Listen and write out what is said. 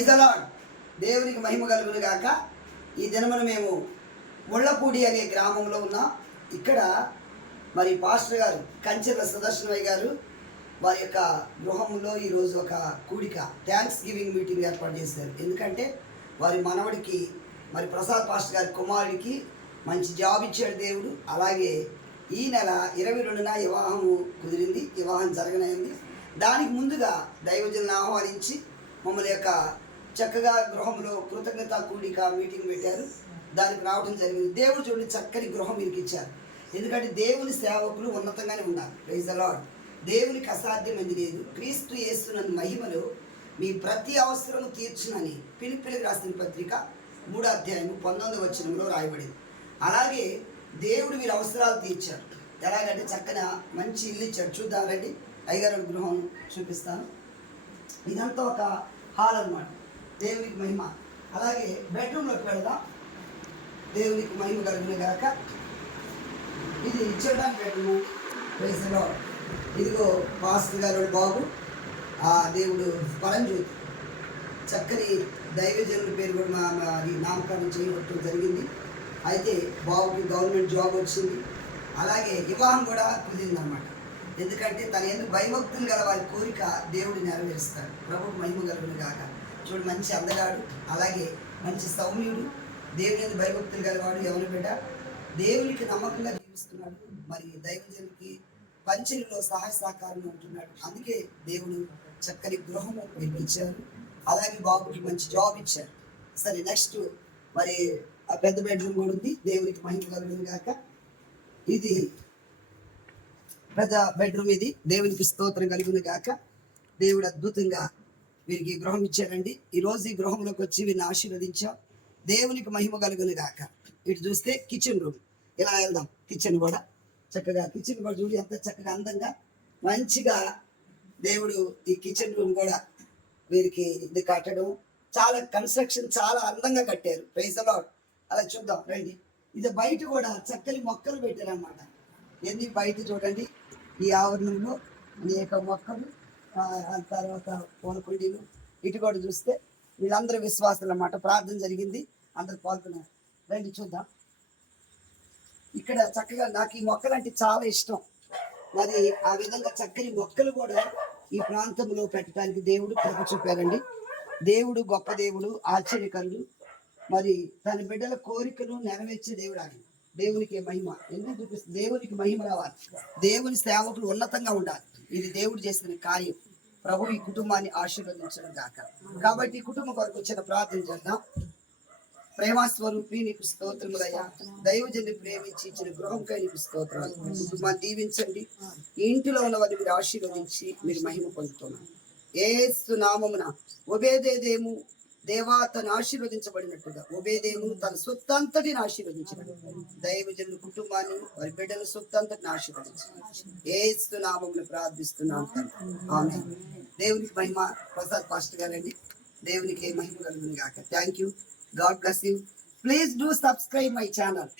Praise దేవునికి మహిమ కలుగును గాక. ఈ దినమున మేము ముళ్ళపూడి అనే గ్రామంలో ఉన్నాం. ఇక్కడ మరి పాస్టర్ గారు కంచెల సుదర్శనయ్య గారు వారి యొక్క గృహంలో ఈరోజు ఒక కూడిక థ్యాంక్స్ గివింగ్ మీటింగ్ ఏర్పాటు చేశారు. ఎందుకంటే వారి మనవడికి మరి ప్రసాద్ పాస్టర్ గారి కుమారుడికి మంచి జాబ్ ఇచ్చాడు దేవుడు. అలాగే ఈ నెల ఇరవై రెండున వివాహము కుదిరింది వివాహం జరగనైంది. దానికి ముందుగా దైవజనులను ఆహ్వానించి మమ్మల్ని యొక్క చక్కగా గృహంలో కృతజ్ఞత కూడిక మీటింగ్ పెట్టారు. దానికి రావడం జరిగింది. దేవుడు చూడండి చక్కని గృహం మీకు ఇచ్చారు. ఎందుకంటే దేవుని సేవకులు ఉన్నతంగానే ఉన్నారు. ప్రైజ్ అలాడ్ దేవునికి అసాధ్యమైంది లేదు. క్రీస్తు చేస్తున్న మహిమలో మీ ప్రతి అవసరము తీర్చునని పిలిపిలికి రాసిన పత్రిక మూడో అధ్యాయము పంతొమ్మిది వచనంలో రాయబడింది. అలాగే దేవుడు వీరి అవసరాలు తీర్చారు ఎలాగంటే చక్కన మంచి ఇల్లు ఇచ్చాడు. చూద్దాం రండి. అయ్యగారు గృహం చూపిస్తాను. ఇదంతా ఒక హాల్ అన్నమాట. దేవునికి మహిమ. అలాగే బెడ్రూమ్లోకి వెళదాం. దేవునికి మహిమ కలుగునే కాక ఇది ఇచ్చేయడానికి బెడ్రూమ్ ప్రైజ్లో ఇదిగో పాస్టర్ గారు బాబు ఆ దేవుడు పరంజ్యోతి. చక్కని దైవజనుల పేరు కూడా మా నామకరణం చేయబట్టడం జరిగింది. అయితే బాబుకి గవర్నమెంట్ జాబ్ వచ్చింది. అలాగే వివాహం కూడా కుదిరిందనమాట ఎందుకంటే తన ఎందుకు భయభక్తులు గల వారి కోరిక దేవుడు నెరవేరుస్తాడు. ప్రభువు మహిమ కలుగును కాక చూడు మంచి అందగాడు అలాగే మంచి సౌమ్యుడు. దేవుని ఎందుకు భయభక్తులు గలవాడు ఎవరు బిడ్డ? దేవునికి నమ్మకంగా జీవిస్తున్నాడు. మరి దైవజనుడికి పంచనిలో సహాయ సహకారంలో ఉంటున్నాడు. అందుకే దేవుడు చక్కని గృహము నిర్మించారు. అలాగే బాబుకి మంచి జాబ్ ఇచ్చారు. సరే నెక్స్ట్ మరి ఆ పెద్ద బెడ్రూమ్ కూడా ఉంది. దేవునికి మహిమ కలుగును కాక ఇది పెద్ద బెడ్రూమ్ ఇది. దేవునికి స్తోత్రం కలుగును కాక దేవుడు అద్భుతంగా వీరికి ఈ గృహం ఇచ్చారండి ఈ రోజు ఈ గృహంలోకి వచ్చి వీరిని ఆశీర్వదించాం. దేవునికి మహిమ కలుగును గాక ఇటు చూస్తే కిచెన్ రూమ్. ఇలా వెళ్దాం. కిచెన్ కూడా చక్కగా కిచెన్ కూడా చూడు ఎంత చక్కగా అందంగా. మంచిగా దేవుడు ఈ కిచెన్ రూమ్ కూడా వీరికి ఇది కట్టడం. చాలా కన్స్ట్రక్షన్ చాలా అందంగా కట్టారు. ప్రైజ్ అలాడ్ అలా చూద్దాం. రండి. ఇది బయట కూడా చక్కని మొక్కలు పెట్టారనమాట ఎన్ని బయట చూడండి. ఈ ఆవరణంలో అనేక మొక్కలు తర్వాత పూలకుండీలు ఇటు కూడా చూస్తే వీళ్ళందరూ విశ్వాసులు అన్నమాట. ప్రార్థన జరిగింది. అందరు పాల్గొన్నారు రండి చూద్దాం. ఇక్కడ చక్కగా నాకు ఈ మొక్కలు అంటే చాలా ఇష్టం. మరి ఆ విధంగా చక్కని మొక్కలు కూడా ఈ ప్రాంతంలో పెట్టడానికి దేవుడు కృప చూపారండి. దేవుడు గొప్ప దేవుడు ఆశ్చర్యకరుడు. మరి తన బిడ్డల కోరికను నెరవేర్చే దేవుడు ఆయన. దేవునికి మహిమ. ఎందుకు చూపిస్తుంది? దేవునికి మహిమ రావాలి. దేవుని సేవకులు ఉన్నతంగా ఉండాలి. ఇది దేవుడు చేసిన కార్యం. ప్రభు ఈ కుటుంబాన్ని ఆశీర్వదించడం దాకా కాబట్టి ఈ కుటుంబం కొరకు వచ్చిన ప్రార్థన చేద్దాం. ప్రేమస్వరూపి నీకు స్తోత్రములయ్యా దైవజన్ని ప్రేమించి ఇచ్చిన గృహంకై నీకు స్తోత్రాలు. కుటుంబాన్ని దీవించండి. ఇంటిలో ఉన్న వారిని మీరు ఆశీర్వదించి మీరు మహిమ పొందుతున్నాను ఏస్తు నామమున ఒబేదేదేము దేవా తను ఆశీర్వదించబడినట్టుగా. ఒబేదేము తన సొత్తంతటిని ఆశీర్వదించినాడు దైవజనుల కుటుంబాన్ని వారి బిడ్డల సొత్తంతటిని ఆశీర్వదించారు ఏస్తు నామమున ప్రార్థిస్తున్నాం ఆమె దేవునికి మహిమ. ప్రసాద్ పాస్టర్ గారండి. దేవునికి మహిమ కలుగును గాక. Thank you God bless you please do subscribe my channel